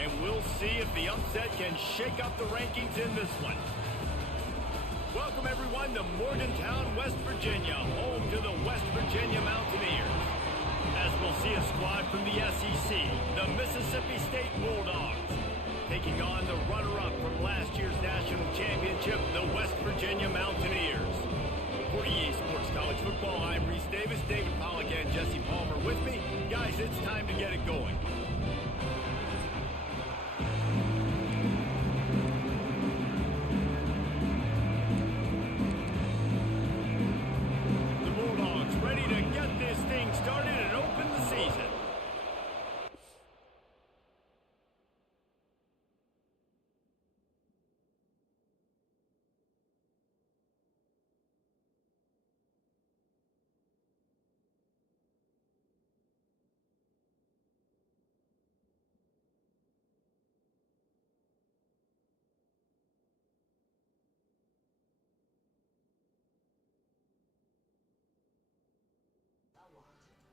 and we'll see if the upset can shake up the rankings in this one. Welcome, everyone, to Morgantown, West Virginia, home to the West Virginia Mountaineers. As we'll see a squad from the SEC, the Mississippi State Bulldogs, taking on the runner-up from last year's national championship, the West Virginia Mountaineers. For EA Sports College Football, I'm Reese Davis, David Pollock, and Jesse Palmer with me. Guys, it's time to get it going. The Bulldogs ready to get this thing started and open the season.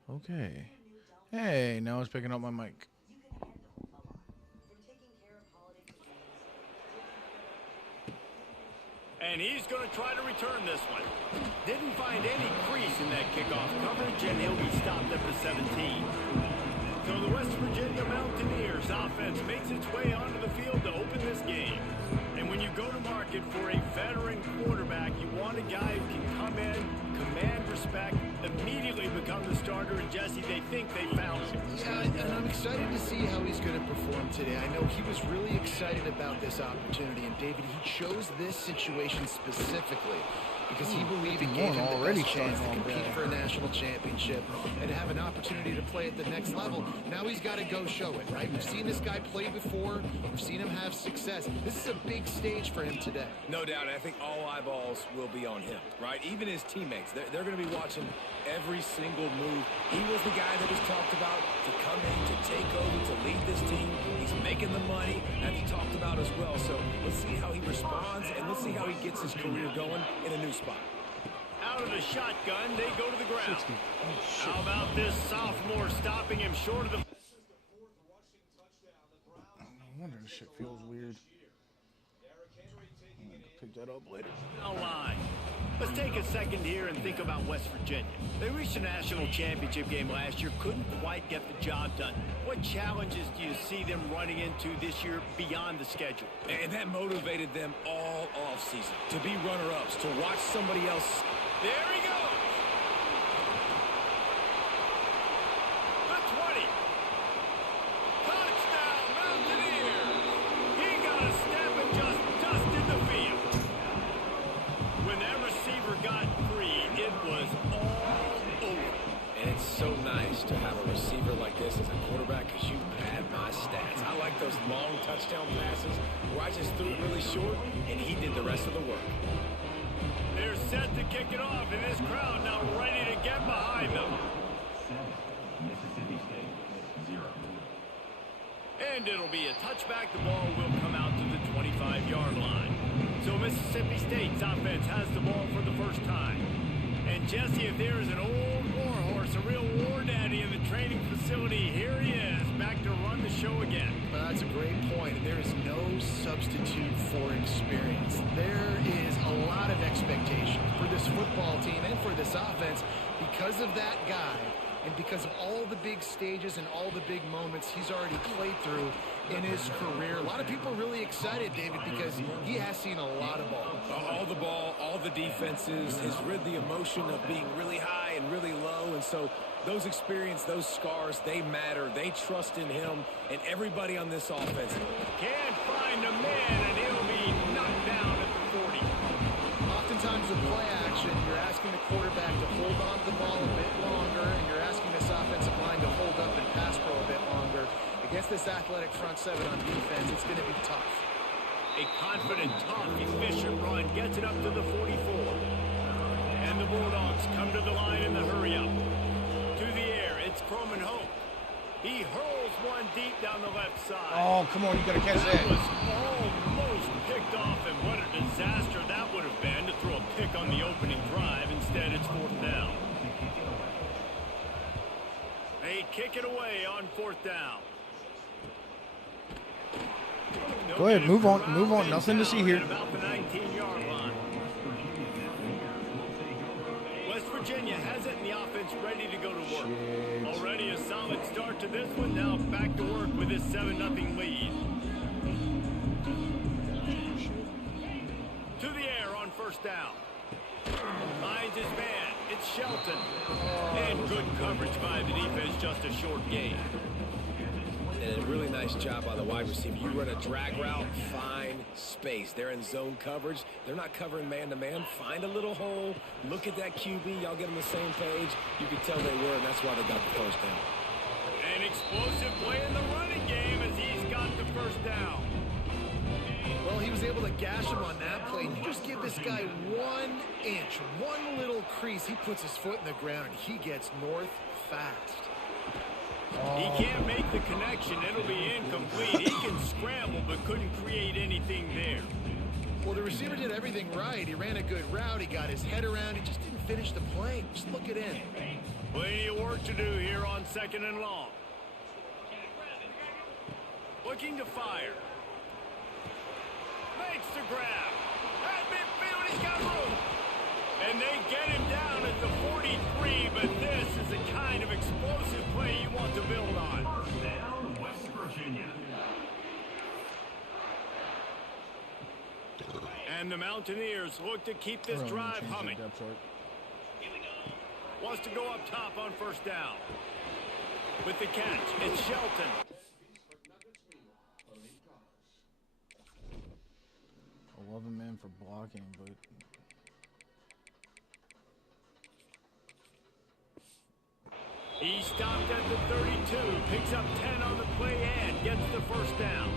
Okay. Hey, now it's picking up my mic. And he's going to try to return this one. Didn't find any crease in that kickoff coverage, and he'll be stopped at the 17. So the West Virginia Mountaineers offense makes its way onto the field to open this game. And when you go to market for a veteran quarterback, you want a guy who can come in, command respect, immediately become the starter, and Jesse, they think they found him. Yeah, and I'm excited to see how he's going to perform today. I know he was really excited about this opportunity, and David, he chose this situation specifically because he believed it gave him the best chance to compete for a national championship and to have an opportunity to play at the next level. Now he's got to go show it, right? We've seen this guy play before. We've seen him have success. This is a big stage for him today. No doubt. I think all eyeballs will be on him, right? Even his teammates, they're going to be watching every single move. He was the guy that was talked about to come in, to take over, to lead this team. He's making the money, as he talked about as well. So let's see how he responds, and let's see how he gets his career going in a new spot. Out of the shotgun, they go to the ground. How about this sophomore stopping him short of the... No wonder this shit feels weird. I'm gonna pick that up later. line. Let's take a second here and think about West Virginia. They reached a national championship game last year, couldn't quite get the job done. What challenges do you see them running into this year beyond the schedule? And that motivated them all offseason to be runner-ups, to watch somebody else. There he goes. The 20. Touchdown, Mountaineers. He got a step and just dusted the field. When that receiver got free, it was all over. And it's so nice to have a receiver like this as a quarterback because you pad my stats. I like those long touchdown passes where I just threw it really short and he did the rest of the work. They're set to kick it off, and this crowd now ready to get behind them. And it'll be a touchback. The ball will come out to the 25-yard line. So Mississippi State's offense has the ball for the first time. And Jesse, if there is an old warhorse, a real war daddy in the training facility, here he is, back to run the show again. That's a great point. There is no substitute for experience. There is a lot of expectation for this football team and for this offense because of that guy and because of all the big stages and all the big moments he's already played through in his career. A lot of people are really excited, David, because he has seen a lot of ball. All the ball, all the defenses, has rid the emotion of being really high and really low. And so those experience, those scars, they matter. They trust in him and everybody on this offense. Can't find a man, and he'll be knocked down at the 40. Oftentimes with play action, you're asking the quarterback to hold on to the ball a bit longer, and you're asking this offensive line to hold up and pass pro a bit longer. Against this athletic front seven on defense, it's going to be tough. A confident, tough, efficient run gets it up to the 44. And the Bulldogs come to the line in the hurry-up. To the air, it's Croman Hope. He hurls one deep down the left side. Oh, come on, you gotta catch that. That was almost picked off, and what a disaster that would have been to throw a pick on the opening drive. Instead, it's fourth down. They kick it away on fourth down. Go ahead, move on, move on. Nothing to see here. About the 19-yard line. West Virginia has it in the offense ready to go to work. Shit. Already a solid start to this one. Now back to work with this 7-0 lead. To the air on first down. Finds his man. It's Shelton. And good coverage by the defense. Just a short gain. And a really nice job by the wide receiver. You run a drag route, find space. They're in zone coverage. They're not covering man-to-man. Find a little hole. Look at that QB. Y'all get on the same page. You can tell they were, and that's why they got the first down. An explosive play in the running game as he's got the first down. Well, he was able to gash him on that play. You just give this guy 1 inch, one little crease. He puts his foot in the ground, and he gets north fast. He can't make the connection. It'll be incomplete. He can scramble, but couldn't create anything there. Well, the receiver did everything right. He ran a good route. He got his head around. He just didn't finish the play. Just look it in. Plenty of work to do here on 2nd and long. Looking to fire. Makes the grab. At midfield, he's got room. And they get him down at the 43, but this is the kind of explosive play you want to build on. First down, West Virginia. And the Mountaineers look to keep this drive humming. Wants to go up top on first down. With the catch, it's Shelton. 11 men for blocking, but He stopped at the 32, picks up 10 on the play and gets the first down.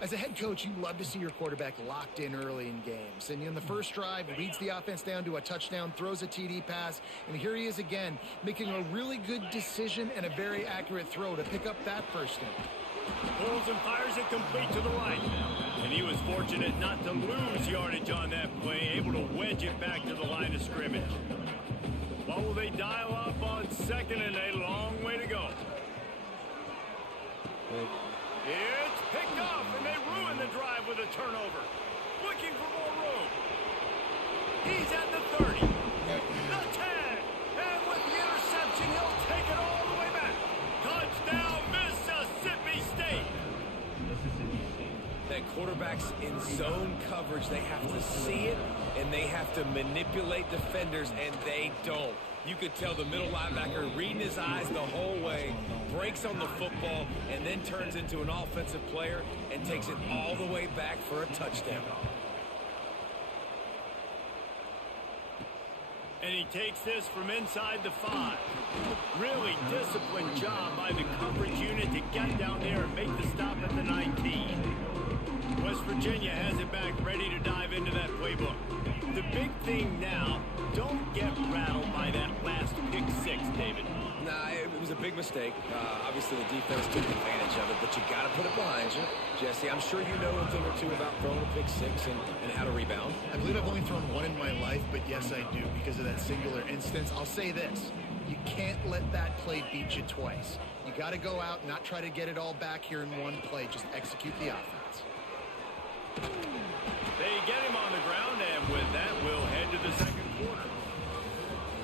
As a head coach, you love to see your quarterback locked in early in games. And in the first drive, leads the offense down to a touchdown, throws a TD pass, and here he is again, making a really good decision and a very accurate throw to pick up that first down. Pulls and fires it complete to the right. And he was fortunate not to lose yardage on that play, able to wedge it back to the line of scrimmage. What will they dial up on 2nd and a long way to go? It's picked off, and they ruin the drive with a turnover. Looking for more room. He's at the 30. The 10. And with the interception, he'll take it all the way back. Touchdown, Mississippi State. That quarterback's in zone coverage. They have to see it, and they have to manipulate defenders, and they don't. You could tell the middle linebacker reading his eyes the whole way, breaks on the football, and then turns into an offensive player and takes it all the way back for a touchdown. And he takes this from inside the 5. Really disciplined job by the coverage unit to get down there and make the stop at the 19. West Virginia has it back, ready to dive into that playbook. The big thing now, don't get rattled by that last pick 6, David. Nah, it was a big mistake. Obviously, the defense took advantage of it, but you got to put it behind you. Jesse, I'm sure you know a thing or two about throwing a pick 6 and how to rebound. I believe I've only thrown one in my life, but yes, I do because of that singular instance. I'll say this. You can't let that play beat you twice. You got to go out and not try to get it all back here in one play. Just execute the offense. They get him on the ground, and with that, we'll head to the second quarter.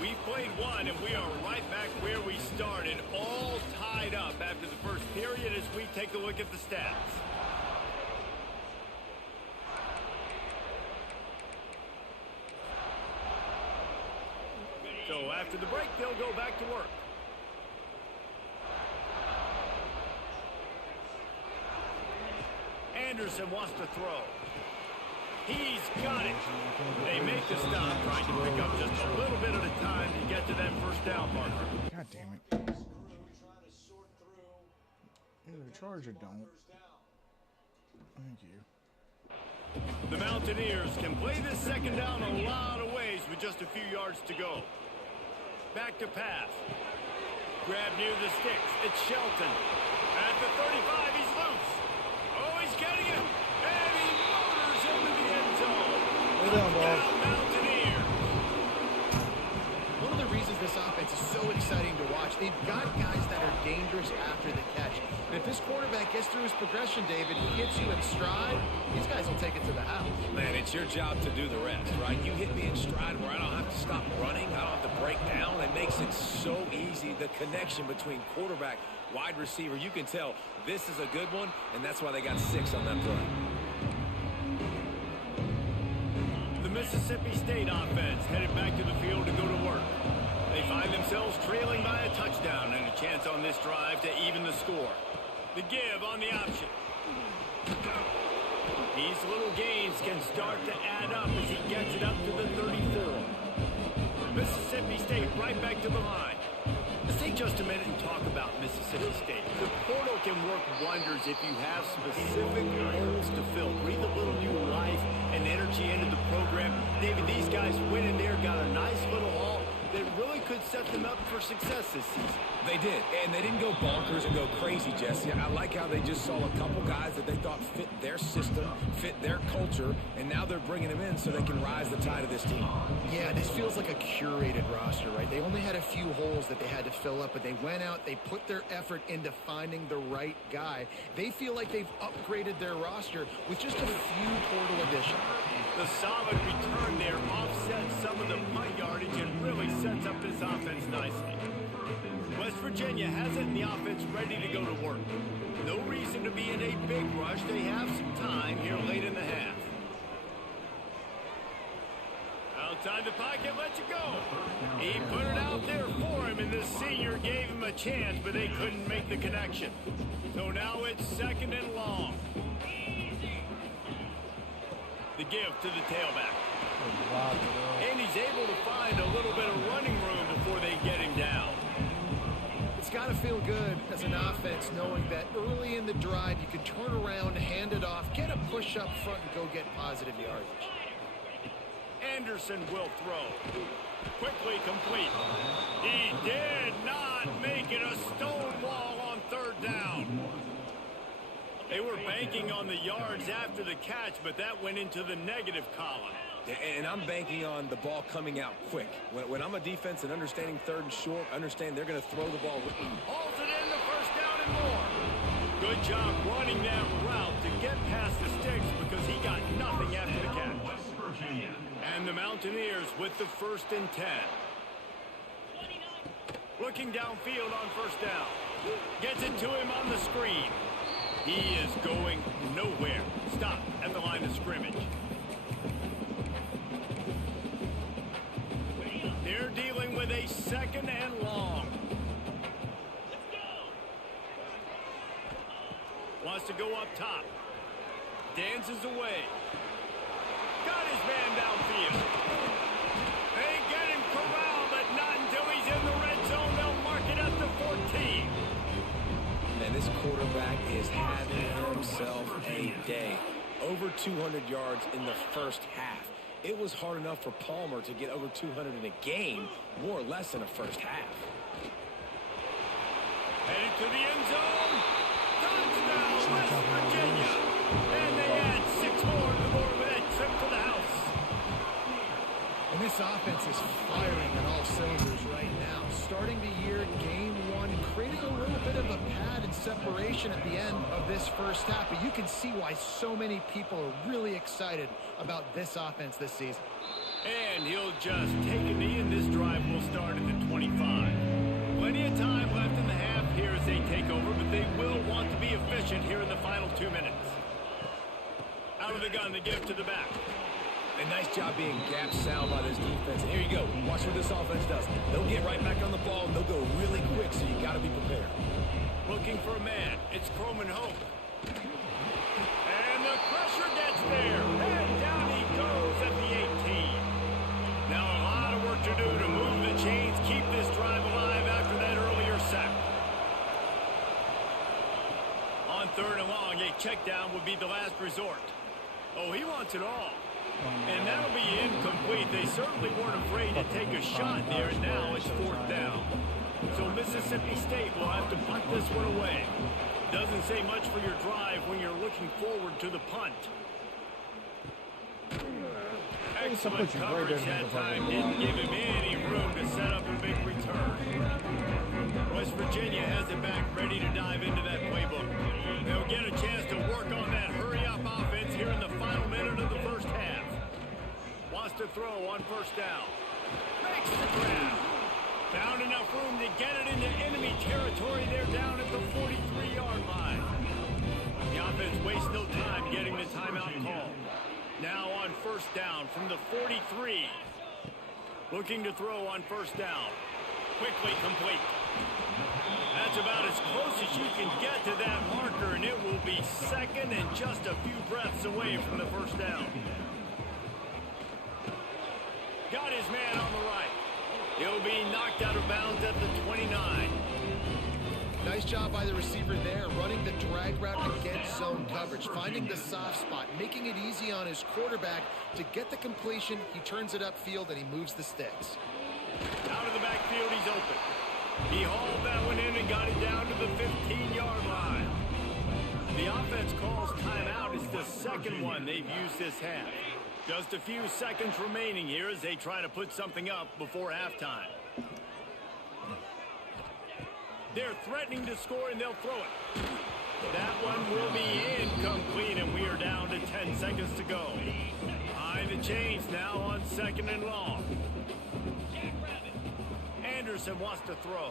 We've played one, and we are right back where we started, all tied up after the first period as we take a look at the stats. So after the break, they'll go back to work. Anderson wants to throw. He's got it. They make the stop, trying to pick up just a little bit at a time to get to that first down marker. God damn it. Either charge or don't. Thank you. The Mountaineers can play this second down a lot of ways with just a few yards to go. Back to pass. Grab near the sticks. It's Shelton. At the 35, he's loose. Oh, he's getting it. And he motors into the end zone. Lay down, ball. Mountaineers. One of the reasons this offense is so exciting to watch, they've got guys that are dangerous after the catch. If this quarterback gets through his progression, David, he hits you in stride, these guys will take it to the house. Man, it's your job to do the rest, right? You hit me in stride where I don't have to stop running. I don't have to break down. It makes it so easy. The connection between quarterback, wide receiver, you can tell this is a good one, and that's why they got 6 on that play. The Mississippi State offense headed back to the field to go to work. They find themselves trailing by a touchdown and a chance on this drive to even the score. The give on the option. These little gains can start to add up as he gets it up to the 34. Mississippi State right back to the line. Let's take just a minute and talk about Mississippi State. The portal can work wonders if you have specific holes to fill. Breathe a little new life and energy into the program. David, these guys went in there, got a nice little haul that really could set them up for success this season. They did, and they didn't go bonkers and go crazy, Jesse. I like how they just saw a couple guys that they thought fit their system, fit their culture, and now they're bringing them in so they can rise the tide of this team. Yeah, this feels like a curated roster, right? They only had a few holes that they had to fill up, but they went out, they put their effort into finding the right guy. They feel like they've upgraded their roster with just a few portal additions. The solid return there offsets some of the punt yardage and really sets up this offense nicely. West Virginia has it and the offense ready to go to work. No reason to be in a big rush. They have some time here late in the half. Outside the pocket, lets it go. He put it out there for him, and the senior gave him a chance, but they couldn't make the connection. So now it's 2nd and long. The give to the tailback. And he's able to find a little bit of running room before they get him down. It's got to feel good as an offense knowing that early in the drive you can turn around, hand it off, get a push up front, and go get positive yardage. Anderson will throw. Quickly complete. He did not make it a stone wall on 3rd down. They were banking on the yards after the catch, but that went into the negative column. And I'm banking on the ball coming out quick. When I'm a defense and understanding 3rd and short, understand they're going to throw the ball. Hauls it in, the 1st down and more. Good job running that route to get past the sticks because he got nothing after the catch. And the Mountaineers with the 1st and 10. Looking downfield on 1st down. Gets it to him on the screen. He is going nowhere. Stop at the line of scrimmage. They're dealing with a 2nd and long. Wants to go up top. Dances away. Got his man downfield. They get him corralled, but not until he's in the red zone. They'll mark it at the 14. Man, this quarterback is having himself a day. Over 200 yards in the 1st half. It was hard enough for Palmer to get over 200 in a game, more or less in a 1st half. Headed to the end zone. Touchdown, West Virginia. And they add 6 more to the board with that trip to the house. And this offense is firing on all cylinders right now. Starting the year, game 1, creating a little bit of a pad and separation at the end of this 1st half. But you can see why so many people are really excited about this offense this season. And he'll just take a knee, and this drive will start at the 25. Plenty of time left in the half here as they take over, but they will want to be efficient here in the final 2 minutes. Out of the gun, the give to the back. A nice job being gap sound by this defense. And here you go. Watch what this offense does. They'll get right back on the ball, and they'll go really quick, so you got to be prepared. Looking for a man. It's Croman Hope. And the pressure gets there. And down he goes at the 18. Now a lot of work to do to move the chains, keep this drive alive after that earlier sack. On 3rd and long, a check down would be the last resort. Oh, he wants it all. And that'll be incomplete. They certainly weren't afraid to take a shot there, and now it's 4th down. So Mississippi State will have to punt this one away. Doesn't say much for your drive when you're looking forward to the punt. Excellent coverage that time. Didn't give him any room to set up a big return. West Virginia has it back, ready to dive into that playbook. throw on first down. Makes the grab. Found enough room to get it into enemy territory. They're down at the 43-yard line. The offense wastes no time getting the timeout call. Now on first down from the 43. Looking to throw on first down. Quickly complete. That's about as close as you can get to that marker, and it will be second and just a few breaths away from the first down. Got his man on the right. He'll be knocked out of bounds at the 29. Nice job by the receiver there, running the drag route against zone coverage, finding the soft spot, making it easy on his quarterback to get the completion. He turns it upfield, and he moves the sticks. Out of the backfield, he's open. He hauled that one in and got it down to the 15-yard line. The offense calls timeout. It's the second one they've used this half. Just a few seconds remaining here as they try to put something up before halftime. They're threatening to score, and they'll throw it. That one will be incomplete, and we are down to 10 seconds to go. Behind the chains now on second and long. Anderson wants to throw.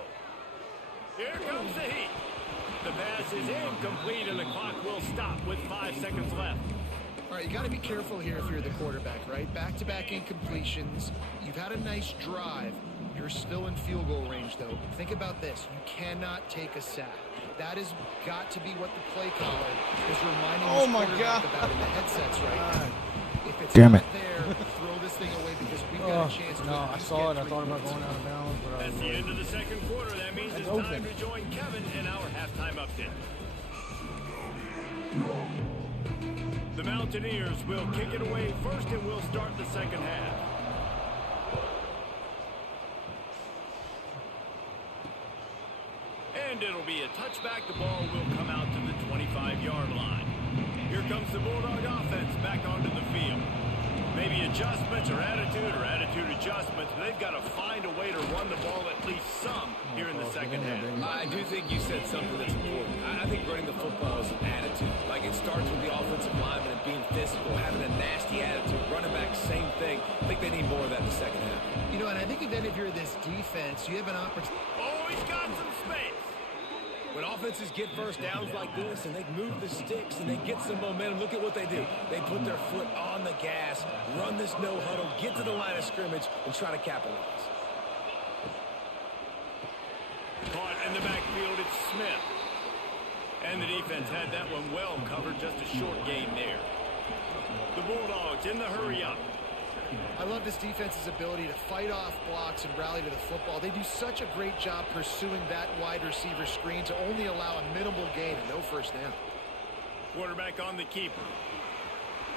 Here comes the heat. The pass is incomplete, and the clock will stop with 5 seconds left. All right, you got to be careful here if you're the quarterback, right? Back-to-back incompletions. You've had a nice drive. You're still in field goal range, though. Think about this. You cannot take a sack. That has got to be what the play caller is reminding his quarterback about in the headsets right now. If it's Damn not it. there, throw this thing away because we've got a chance to No, I saw it. I thought about going out of bounds, but That's the end of the second quarter. That means it's time to join Kevin in our halftime update. The Mountaineers will kick it away first, and we'll start the second half. And it'll be a touchback. The ball will come out to the 25-yard line. Here comes the Bulldog offense back onto the field. Maybe adjustments or attitude adjustments, but they've got to find a way to run the ball at least some here in the second half. I do think you said something that's important. I think running the football is an attitude. Like, it starts with the offensive lineman and being physical, having a nasty attitude. Running back, same thing. I think they need more of that in the second half. You know, and I think even if you're this defense, you have an opportunity. Oh, he's got some space. When offenses get first downs like this and they move the sticks and they get some momentum, look at what they do. They put their foot on the gas, run this no huddle, get to the line of scrimmage, and try to capitalize. Caught in the backfield, it's Smith. And the defense had that one well covered, just a short gain there. The Bulldogs in the hurry up. I love this defense's ability to fight off blocks and rally to the football. They do such a great job pursuing that wide receiver screen to only allow a minimal gain and no first down. Quarterback on the keeper.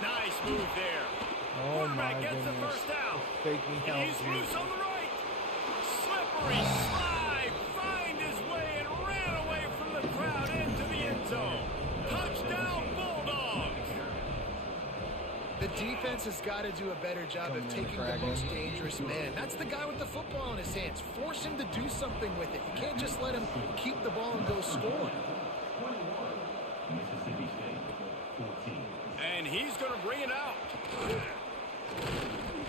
Nice move there. Oh, Quarterback my gets the goodness. first down. Fake me out, He's dude. loose on the right. Slippery slide. Find his way and ran away from the crowd into the end zone. Touchdown, Bulldogs. The defense has got to do a better job of taking the most dangerous man. That's the guy with the football in his hands. Force him to do something with it. You can't just let him keep the ball and go score. And he's going to bring it out.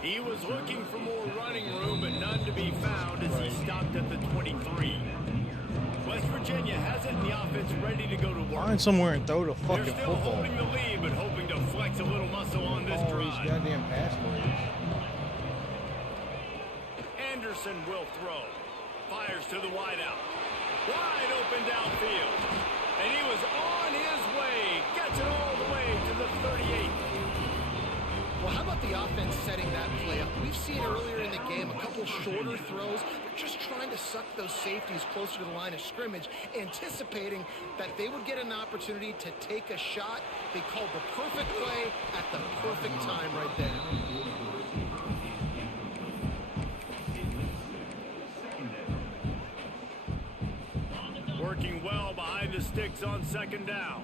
He was looking for more running room, but none to be found as he stopped at the 23. West Virginia has it, and the offense ready to go to work. Find somewhere and throw the They're fucking still football. holding the lead, but hoping to flex a little muscle on this All these drive. goddamn pass plays. Anderson will throw. Fires to the wideout. Wide open downfield. And he was on his way. Gets it all the way to the 38. Well, how about the offense setting that play up? We've seen earlier in the game a couple shorter throws. They're just trying to suck those safeties closer to the line of scrimmage, anticipating that they would get an opportunity to take a shot. They called the perfect play at the perfect time right there. Working well behind the sticks on second down.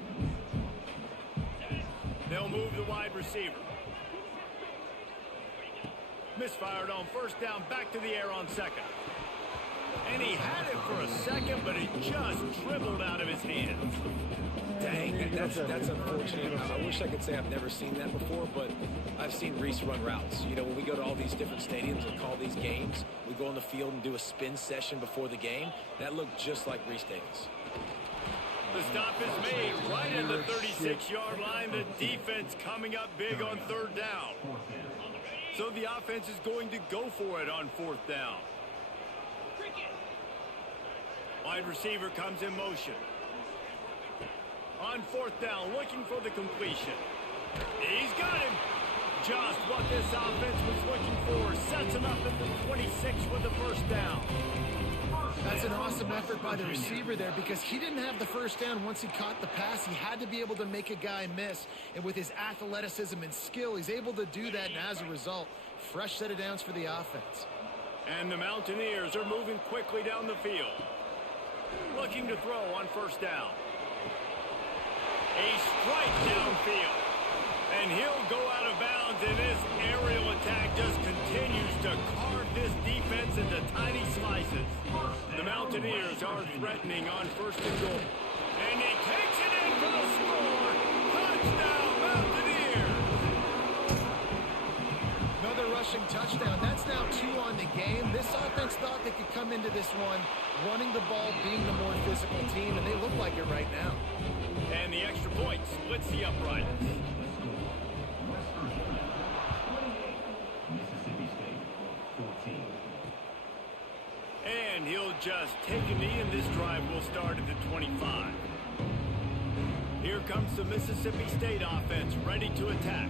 They'll move the wide receiver. Misfired on first down, back to the air on second. And he had it for a second, but it just dribbled out of his hands. Dang, that's unfortunate. I wish I could say I've never seen that before, but I've seen Reese run routes. You know, when we go to all these different stadiums and call these games, we go on the field and do a spin session before the game. That looked just like Reese Davis. The stop is made right at the 36-yard line. The defense coming up big on third down. So the offense is going to go for it on fourth down. Wide receiver comes in motion. On fourth down, looking for the completion. He's got him. Just what this offense was looking for. Sets him up at the 26 with the first down. That's an awesome effort by the receiver there because he didn't have the first down once he caught the pass. He had to be able to make a guy miss. And with his athleticism and skill, he's able to do that. And as a result, fresh set of downs for the offense. And the Mountaineers are moving quickly down the field. Looking to throw on first down. A strike downfield. And he'll go out of bounds, and this aerial attack just continues to carve this defense into tiny slices. The Mountaineers are threatening on first and goal. And he takes it in for the score. Touchdown, Mountaineers! Another rushing touchdown. That's now 2 on the game. This offense thought they could come into this one running the ball, being the more physical team, and they look like it right now. And the extra point splits the upright. And he'll just take a knee, and this drive will start at the 25. Here comes the Mississippi State offense ready to attack.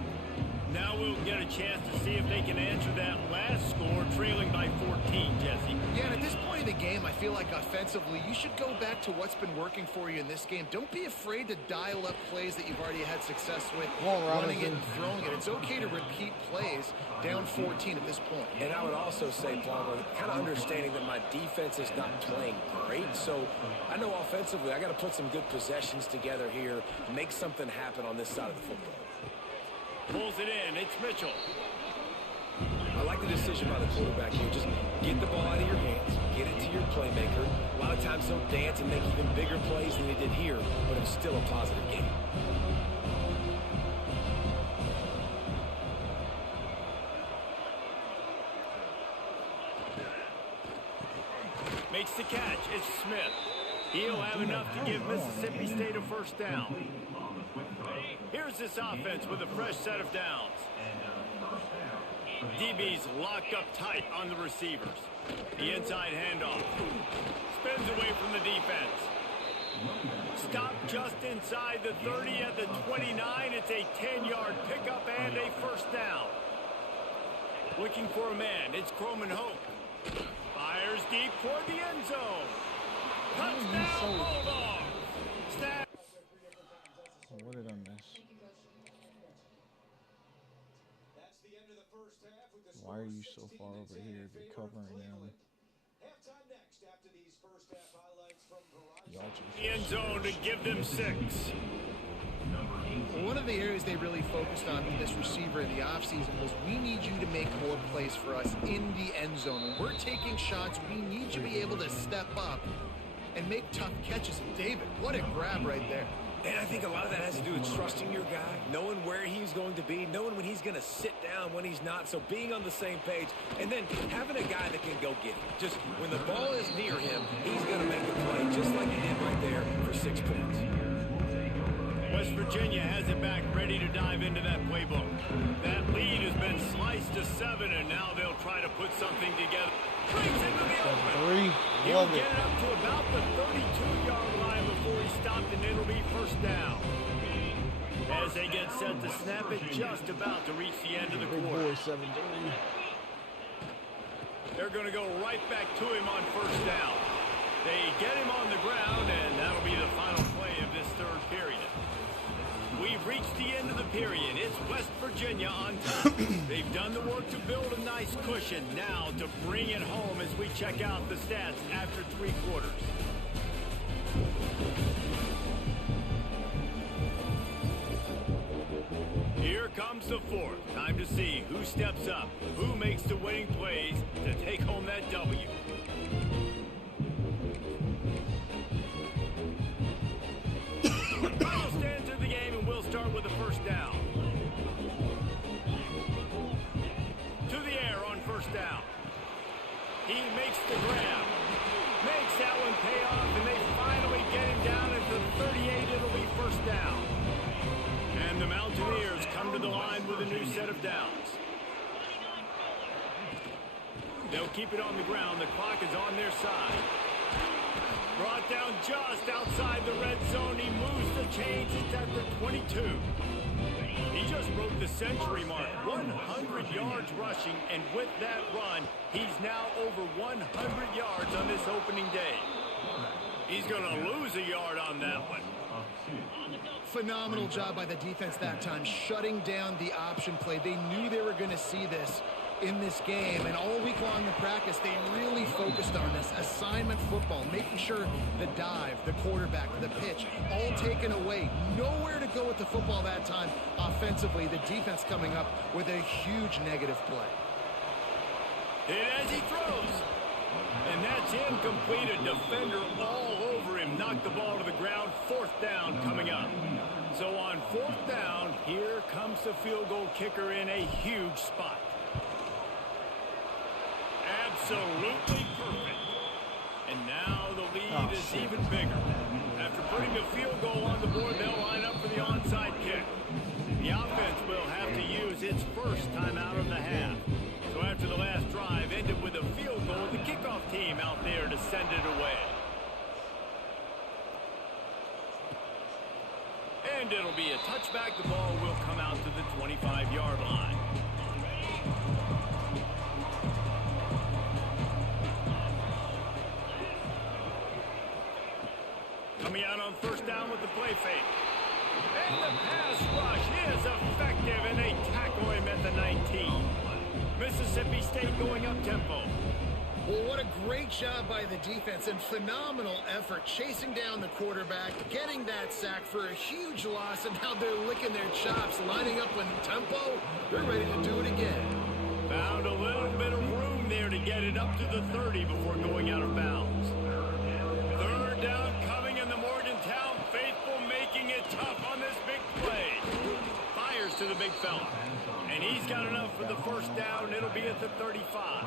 Now we'll get a chance to see if they can answer that last score, trailing by 14, Jesse. Yeah, and at this point in the game, I feel like offensively, you should go back to what's been working for you in this game. Don't be afraid to dial up plays that you've already had success with, running it and throwing it. It's okay to repeat plays down 14 at this point. And I would also say, Palmer, kind of understanding that my defense is not playing great, so I know offensively I got to put some good possessions together here, make something happen on this side of the football. Pulls it in. It's Mitchell. I like the decision by the quarterback here. Just get the ball out of your hands, get it to your playmaker. A lot of times he'll dance and make even bigger plays than he did here, but it's still a positive game. Makes the catch. It's Smith. He'll have enough to give Mississippi State a first down. Here's this offense with a fresh set of downs. DB's locked up tight on the receivers. The inside handoff. Spins away from the defense. Stopped just inside the 30 at the 29. It's a 10-yard pickup and a first down. Looking for a man. It's Croman Hope. Fires deep toward the end zone. Touchdown, Bulldogs. Snap. What did I miss? Why are you so far over here if you're covering them? The end zone to give them 6. One of the areas they really focused on with this receiver in the offseason was we need you to make more plays for us in the end zone. When we're taking shots, we need you to be able to step up and make tough catches. And David, what a grab right there. And I think a lot of that has to do with trusting your guy, knowing where he's going to be, knowing when he's going to sit down, when he's not, so being on the same page, and then having a guy that can go get it. Just when the ball is near him, he's going to make the play, just like he did right there for 6 points. West Virginia has it back, ready to dive into that playbook. That lead has been sliced to 7, and now they'll try to put something together. Brings into the open. He'll get it up to about the 32-yard line before he stopped, and it'll be first down. As they get set to snap it, just about to reach the end of the quarter. They're going to go right back to him on first down. They get him on the ground, and that'll be the final play of this third period. We've reached the end of the period. It's West Virginia on top. They've done the work to build a nice cushion. Now to bring it home as we check out the stats after 3 quarters. Here comes the fourth. Time to see who steps up, who makes the winning plays to take home that W. He makes the grab. Makes that one pay off, and they finally get him down at the 38. It'll be first down. And the Mountaineers come to the line with a new set of downs. They'll keep it on the ground. The clock is on their side. Brought down just outside the red zone. He moves the chains. It's at the 22. He just broke the century mark. 100 yards rushing, and with that run, he's now over 100 yards on this opening day. He's going to lose a yard on that one. Phenomenal job by the defense that time, shutting down the option play. They knew they were going to see this in this game, and all week long in practice, they really focused on this assignment football, making sure the dive, the quarterback, the pitch, all taken away. Nowhere to go with the football that time offensively. The defense coming up with a huge negative play. And as he throws, and that's incomplete. A defender all over him, knocked the ball to the ground. Fourth down coming up. So on fourth down, here comes the field goal kicker in a huge spot. Absolutely perfect. And now the lead is even bigger. After putting the field goal on the board, they'll line up for the onside kick. The offense will have to use its first timeout of the half. So after the last drive ended with a field goal, the kickoff team out there to send it away. And it'll be a touchback. The ball will come out to the 25-yard line. Coming out on first down with the play fake. And the pass rush is effective, and they tackle him at the 19. Mississippi State going up tempo. Well, what a great job by the defense and phenomenal effort chasing down the quarterback, getting that sack for a huge loss, and now they're licking their chops, lining up with tempo. They're ready to do it again. Found a little bit of room there to get it up to the 30 before going out of bounds. Third down coming, in the Morgantown faithful making it tough on this big play. Fires to the big fella. And he's got enough for the first down. It'll be at the 35.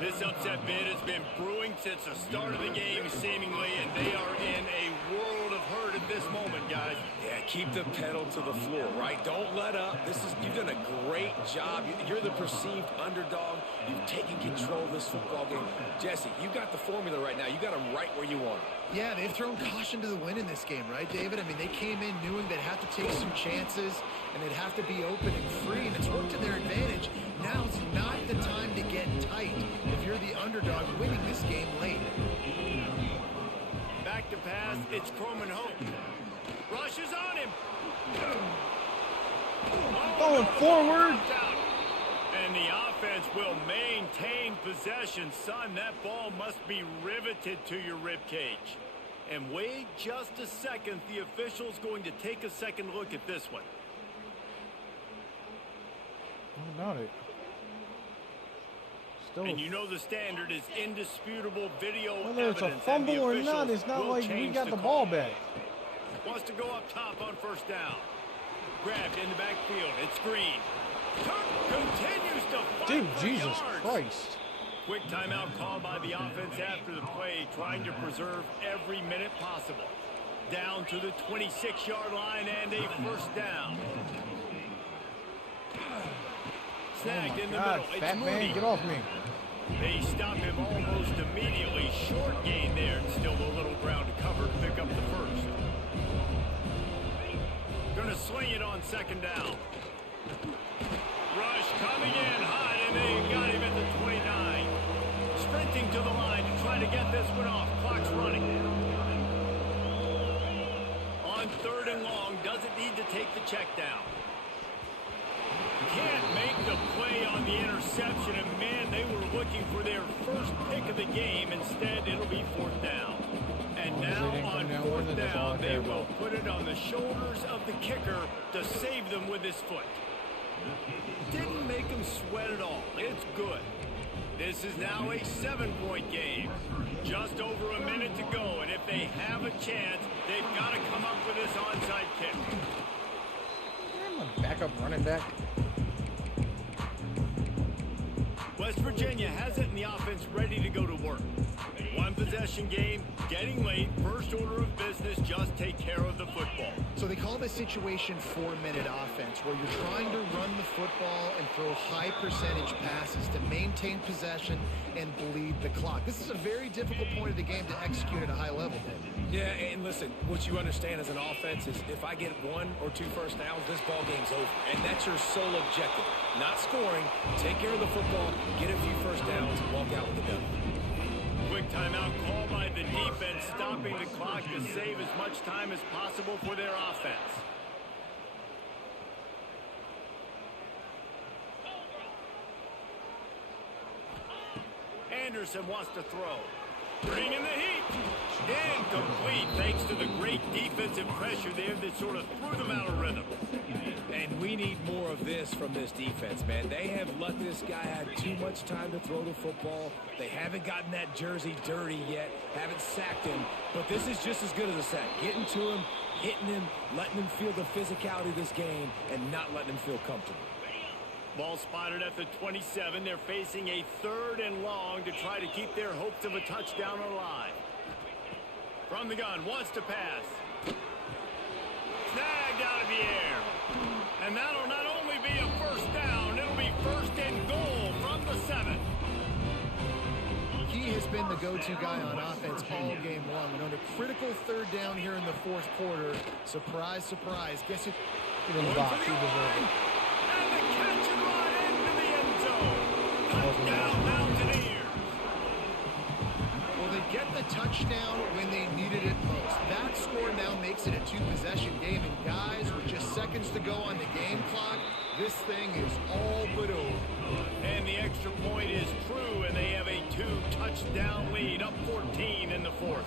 This upset bid has been brewing since the start of the game, seemingly, and they are in a world of hurt at this moment, guys. Yeah, keep the pedal to the floor, right? Don't let up. You've done a great job. You're the perceived underdog. You've taken control of this football game. Jesse, you got the formula right now. You got them right where you want them. Yeah, they've thrown caution to the wind in this game, right, David? I mean, they came in knowing they'd have to take some chances, and they'd have to be open and free, and it's worked to their advantage. Now's not the time to get tight if you're the underdog winning this game late. Back to pass, it's Croman Hope. Rushes on him. Going forward. And the offense will maintain possession. Son, that ball must be riveted to your ribcage. And wait just a second. The official's going to take a second look at this one. What about it? Still. And you know the standard is indisputable video Whether it's a evidence. fumble or not, it's not like we got the ball back. Wants to go up top on first down. Grabbed in the backfield. It's Green. Continues to fight. Dude, for Jesus yards. Christ. Quick timeout called by the offense after the play, trying to preserve every minute possible. Down to the 26-yard line and a first down. Snagged in the middle. It's fat Mooney. man, get off me. They stop him almost immediately. Short gain there, and still a little ground to cover to pick up the first. Gonna swing it on second down. Rush coming in hot, and they got him at the 29. Sprinting to the line to try to get this one off. Clock's running. On third and long, doesn't need to take the check down. Can't make the play on the interception, and man, they were looking for their first pick of the game. Instead, it'll be fourth down. And now on fourth down, they will put it on the shoulders of the kicker to save them with his foot. Didn't make him sweat at all. It's good. This is now a 7-point game. Just over a minute to go, and if they have a chance, they've got to come up with this onside kick. I'm a backup running back. West Virginia has it in the offense ready to go to work. One possession game, getting late, first order of business, just take care of the football. So they call this situation 4-minute offense, where you're trying to run the football and throw high percentage passes to maintain possession and bleed the clock. This is a very difficult point of the game to execute at a high level. Yeah, and listen, what you understand as an offense is if I get 1 or 2 first downs, this ball game's over. And that's your sole objective. Not scoring, take care of the football, get a few first downs, and walk out with the W. Quick timeout call by the defense, stopping the clock to save as much time as possible for their offense. Anderson wants to throw. Bringing the heat. Incomplete thanks to the great defensive pressure there that sort of threw them out of rhythm. And we need more of this from this defense, man. They have let this guy have too much time to throw the football. They haven't gotten that jersey dirty yet, haven't sacked him. But this is just as good as a sack. Getting to him, hitting him, letting him feel the physicality of this game, and not letting him feel comfortable. Ball spotted at the 27. They're facing a 3rd and long to try to keep their hopes of a touchdown alive. From the gun, wants to pass. Snagged out of the air. And that'll not only be a first down, it'll be 1st and goal from the 7. He has been the go-to guy on offense all game long. And on a critical 3rd down here in the 4th quarter, surprise, surprise. Guess it. Get in the box. He deserves it. And the catch and run into the end zone. Touchdown, Mountaineers. Well, they get the touchdown when they needed it most. That score now makes it a 2-possession game. And guys, with just seconds to go on the game clock, this thing is all but over. And the extra point is true, and they have a 2-touchdown lead, up 14 in the 4th.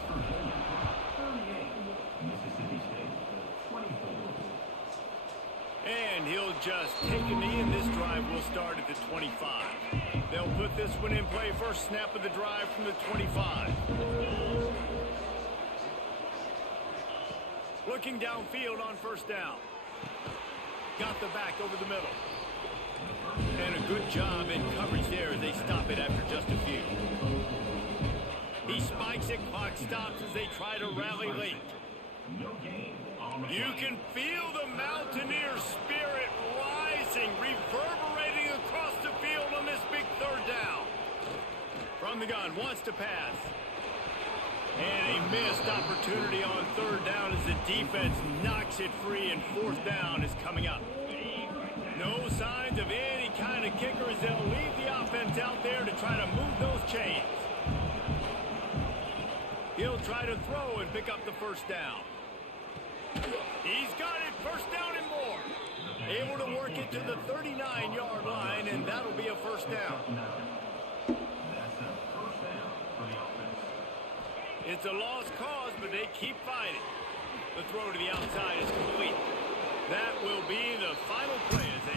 And he'll just take a knee, and this drive will start at the 25. They'll put this one in play. First snap of the drive from the 25. Looking downfield on first down. Got the back over the middle. And a good job in coverage there as they stop it after just a few. He spikes it, clock stops as they try to rally late. You can feel the Mountaineer spirit rising, reverberating across the field on this big 3rd down. From the gun, wants to pass. And a missed opportunity on 3rd down as the defense knocks it free, and 4th down is coming up. No signs of any kind of kicker as they'll leave the offense out there to try to move those chains. He'll try to throw and pick up the first down. He's got it, first down and more. Able to work it to the 39-yard line, and that'll be a first down. It's a lost cause, but they keep fighting. The throw to the outside is complete. That will be the final play as they